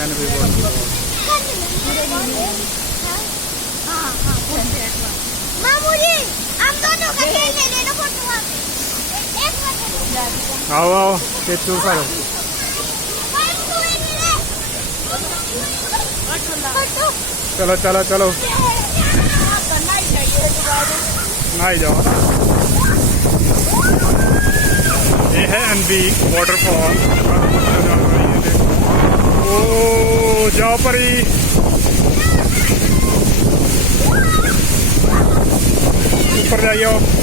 NB waterfall। मामू जी हम दोनों का तेल ले लेना फोटो वहाँ पे एक मिनट आओ आओ केचू करो। चलो चलो चलो नहाई जाओ ना। ये है NB वाटरफॉल। ओ जाओ परी। ऊपर जाइए।